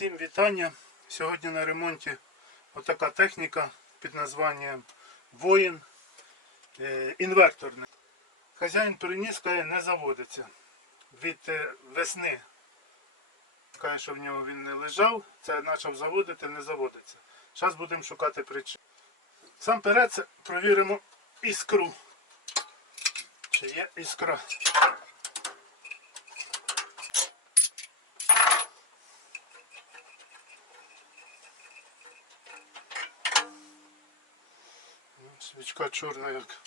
Всім вітання. Сьогодні на ремонті отака техніка під названням Воїн е, інверторний. Хазяїн приніс, каже, не заводиться. Від е, весни каже, що в нього він не лежав, це почав заводити, не заводиться. Зараз будемо шукати причину. Сам перед це провіримо іскру. Чи є іскра. Свічка чорна як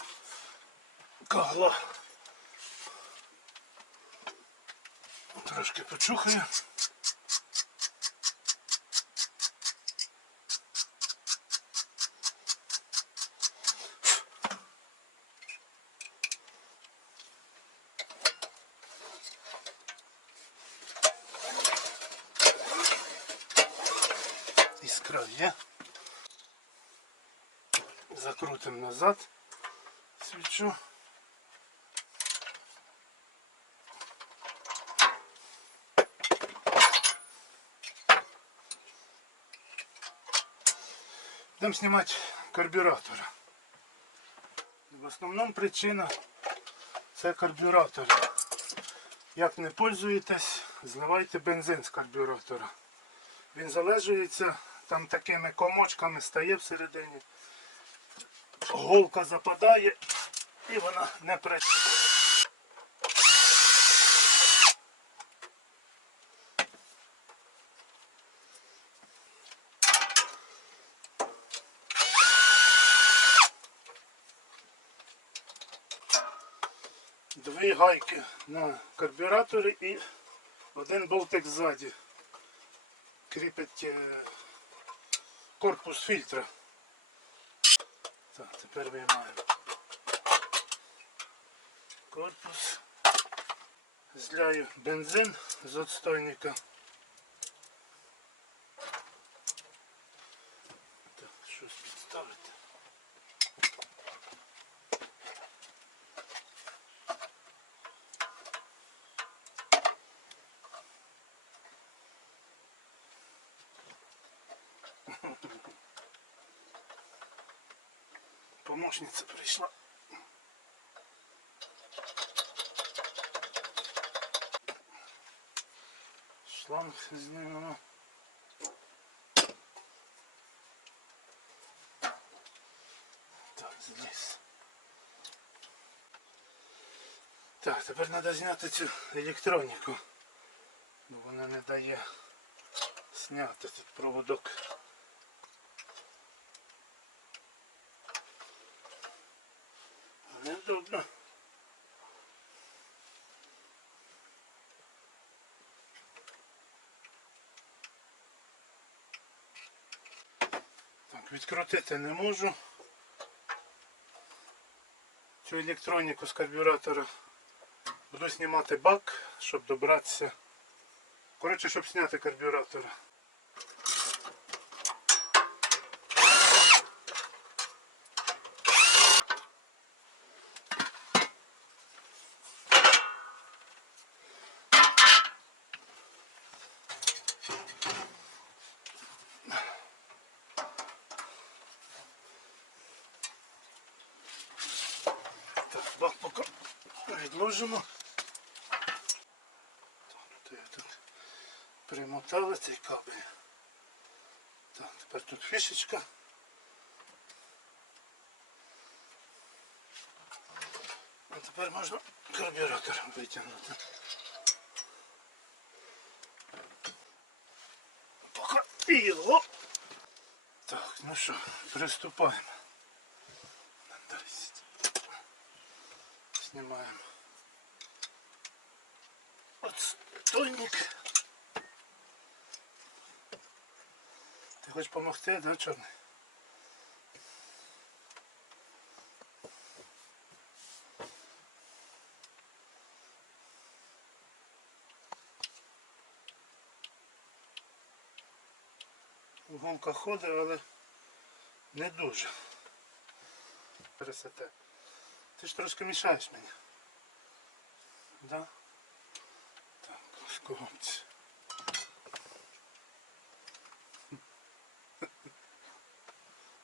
кагла. Трошки почухає. Іскра є. Закрутимо назад свічу. Будемо знімати карбюратор. В основному причина це карбюратор. Як не пользуєтесь, зливайте бензин з карбюратора. Він залежується, там такими комочками стає всередині голка западає і вона не працює. Дві гайки на карбюраторі і один болтик ззаді. Кріпить е, корпус фільтра. Так, тепер виймаємо корпус. Зляю бензин з отстойника. Так, щось підставити. Помощниця прийшла. Шланг знімемо. Так, зліз. Так, тепер треба зняти цю електроніку. Бо вона не дає зняти тут проводок. Неудобно. Так, відкрутити не можу. Цю електроніку з карбюратора буду знімати бак, щоб добратися. Коротше, щоб зняти карбюратор. відложимо. Так, то я тут примотали цей кабель. Так, тепер тут фішечка. А тепер можна карбюратор витягнути. Поки його. Так, ну що, приступаємо. Десь. Отстойник. Ти хочеш допомогти, да, чорний? Гонка ходить, але не дуже. Пересете. Ти ж трошки мішаєш мені. Да? Кумці.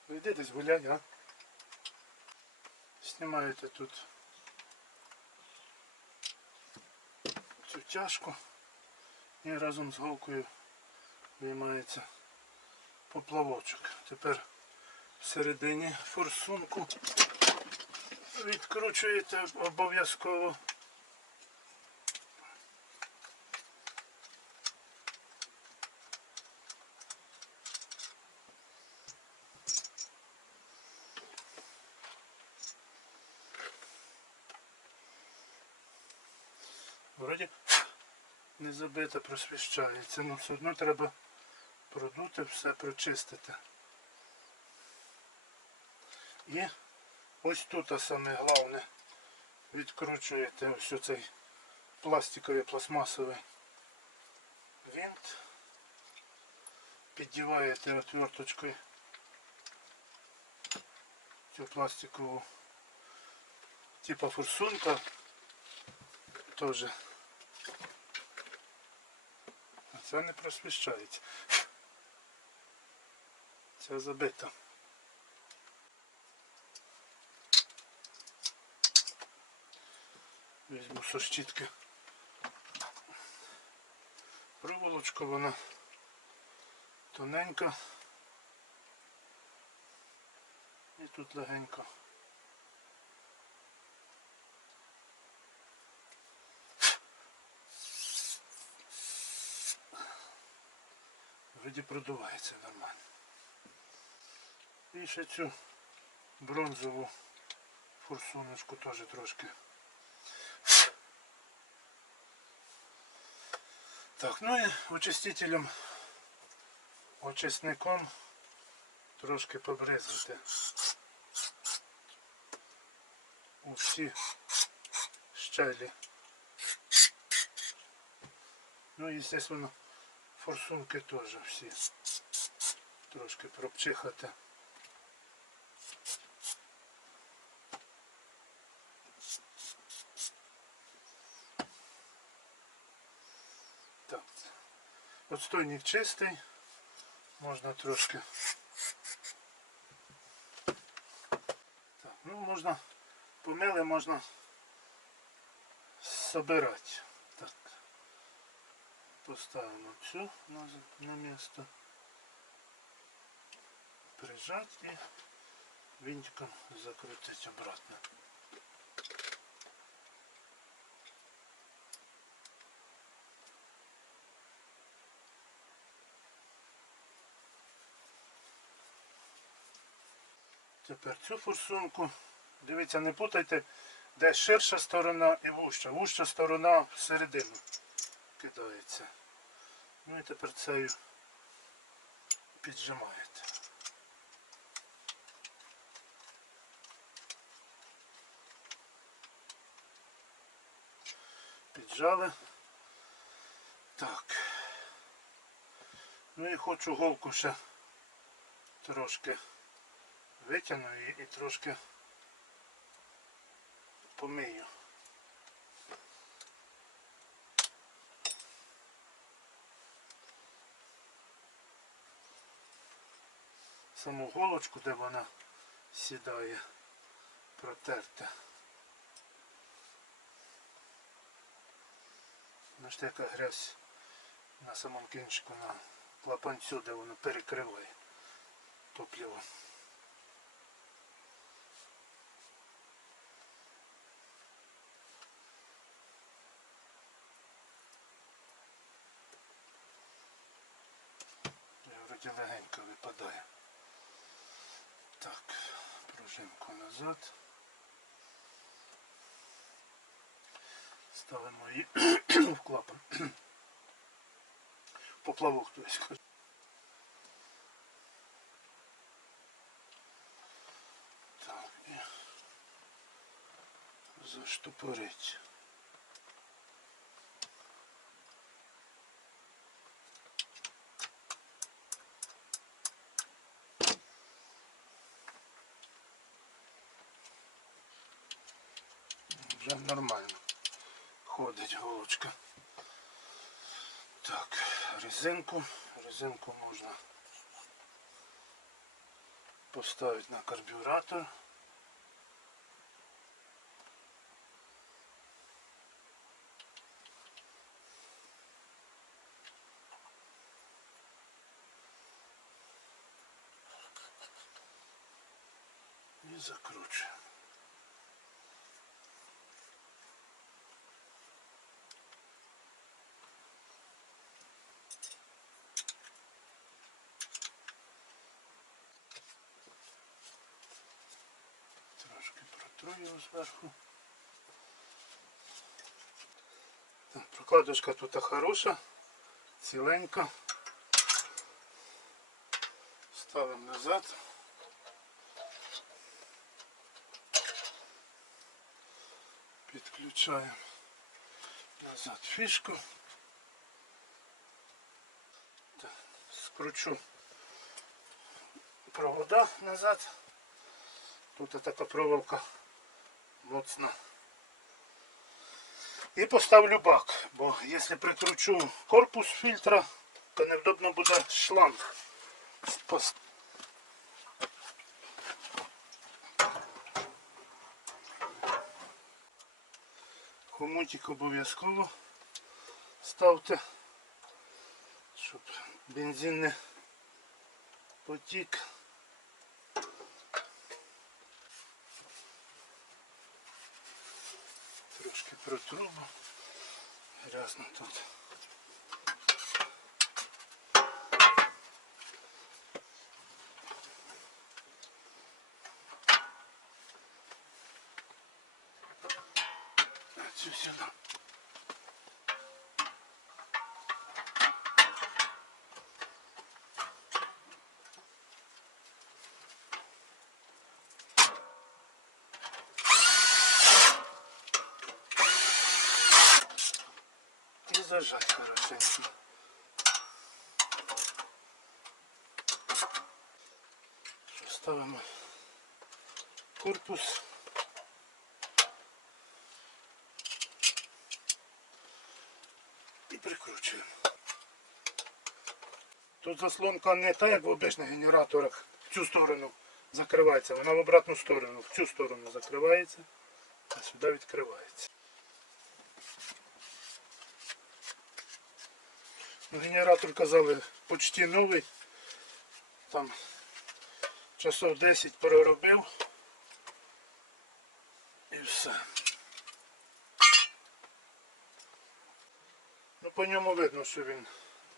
Ну йди десь а? Знімаєте тут цю тяжку і разом з голкою виймається поплавочок. Тепер всередині форсунку відкручуєте обов'язково Вроді не забито просвіщається, але все одно треба продути все, прочистити. І ось тут саме головне відкручуєте ось цей пластиковий пластмасовий винт, піддіваєте отверточкою цю пластикову типа форсунка теж. А це не просвіщається. Це забито. Візьму со щітки. Проволочка вона тоненька. І тут легенько. Вроді продувається нормально. І ще цю бронзову форсуночку теж трошки. Так, ну і очистителем, очисником трошки побризгати. У всі щелі. Ну і, звісно, форсунки теж всі трошки пропчихати. Так. Отстойник чистий. Можна трошки. Так, ну можна помили, можна собирати. Так. Поставимо цю на, на місце. Прижать і винтиком закрутить обратно. Тепер цю форсунку. Дивіться, не путайте, де ширша сторона і вуща. Вуща сторона всередину кидається. Ну і тепер цею піджимаєте. Піджали. Так. Ну і хочу голку ще трошки витягну і трошки помию. Саму голочку, де вона сідає, протерти. Бачите, яка грязь на самому кінчику на клапанцю, де воно перекриває топливо. Вроді легенько випадає. Так, пружинку назад. Ставимо її в клапан. Поплавок хтось хоче. Так, і заштопорить. Вже нормально ходить голочка. Так, резинку. Резинку можна поставити на карбюратор. І закручуємо. Його зверху. Так, прокладочка тут хороша, ціленька. Ставимо назад. Підключаємо назад фішку. Скручу провода назад. Тут така проволока моцна. І поставлю бак, бо якщо прикручу корпус фільтра, то невдобно буде шланг. Хомутик обов'язково ставте, щоб бензин не потік. Трошки протру, грязно тут. А Цю зажать хорошенько. Ставимо корпус. І прикручуємо. Тут заслонка не та, як в обичних генераторах, в цю сторону закривається, вона в обратну сторону, в цю сторону закривається, а сюди відкривається. Генератор казали почти новий. Там часов 10 переробив. І все. Ну, по ньому видно, що він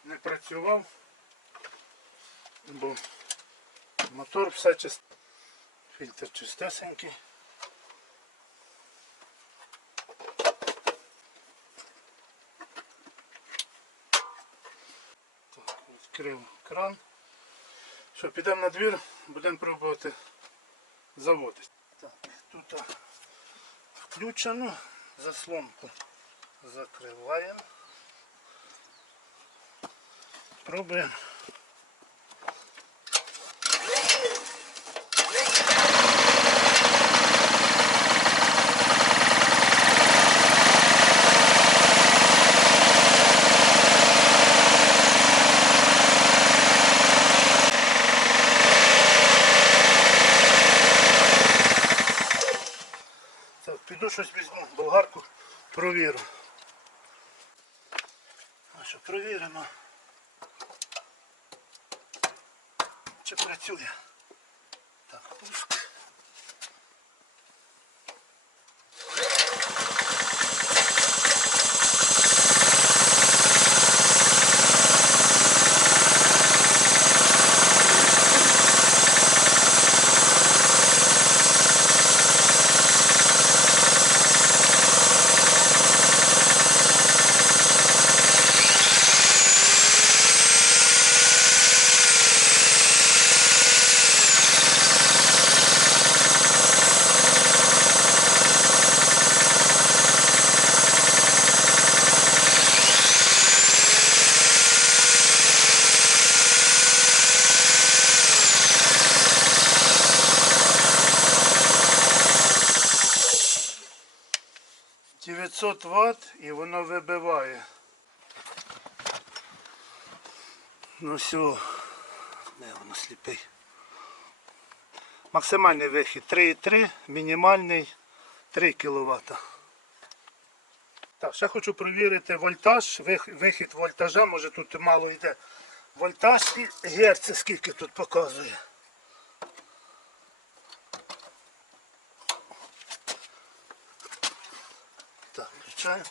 не працював, бо мотор все чист, фільтр чистесенький. Відкрив кран. Що, підемо на двір, будемо пробувати заводити. Тут включено, заслонку закриваємо. Пробуємо. Так, піду щось візьму, болгарку провірю. А що, провіримо. Чи працює? Так, пуск. Дев'ятсот Вт і воно вибиває. Ну все, де воно сліпий. Максимальний вихід 3,3, мінімальний 3 кВт. Так, ще хочу перевірити вольтаж, вихід вольтажа, може тут мало йде. Вольтаж і герц скільки тут показує. Так, включаємо.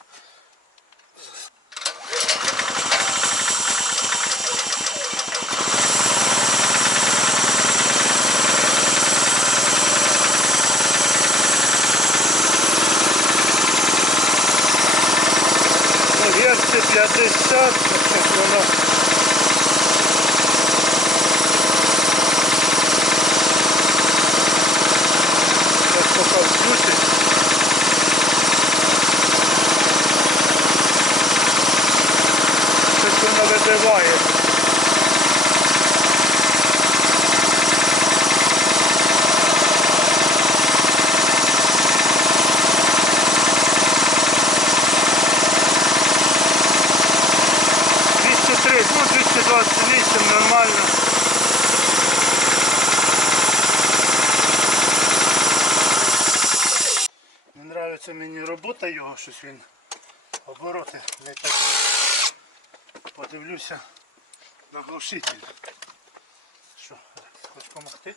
Ну, Герці 50, так воно. Зараз 28 нормально. Не нравится мені робота його, щось він обороты не так. Подивлюся на глушитель. Що, хоч помогти?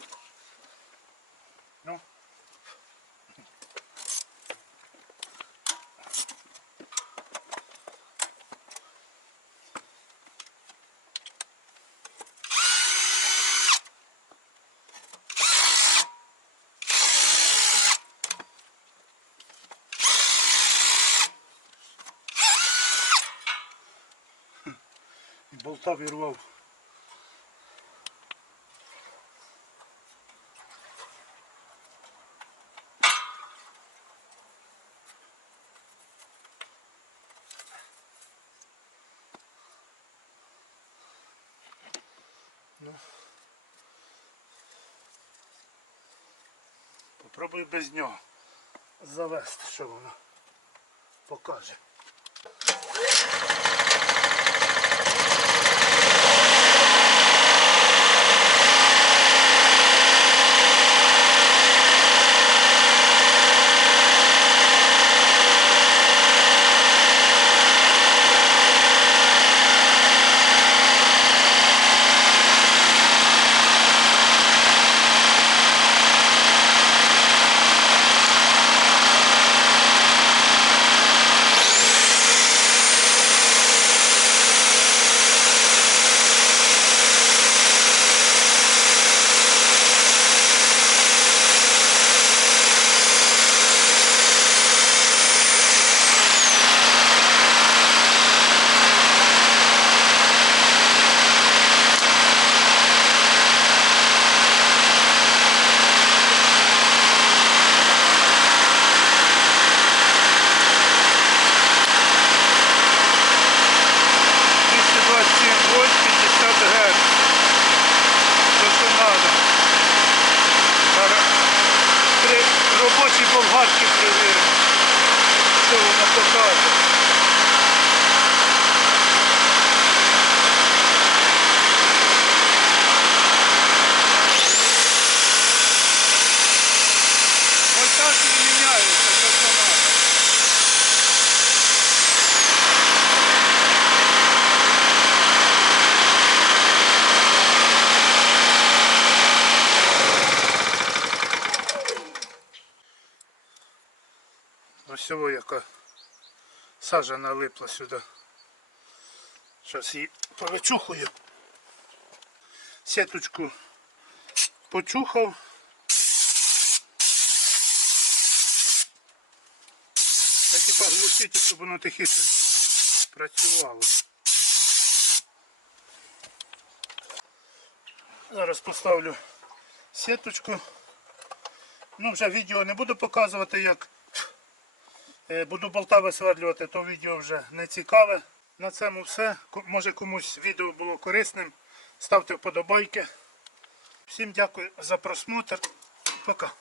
Болта вірвав. Ну. Попробую без нього завести, що воно покаже. Сажа налипла сюди. Зараз її повичухую. Сіточку почухав. Так і поглушити, щоб воно тихіше працювало. Зараз поставлю сіточку. Ну, вже відео не буду показувати, як Буду болта висверлювати, то відео вже не цікаве. На цьому все. Може комусь відео було корисним. Ставте вподобайки. Всім дякую за просмотр. Пока.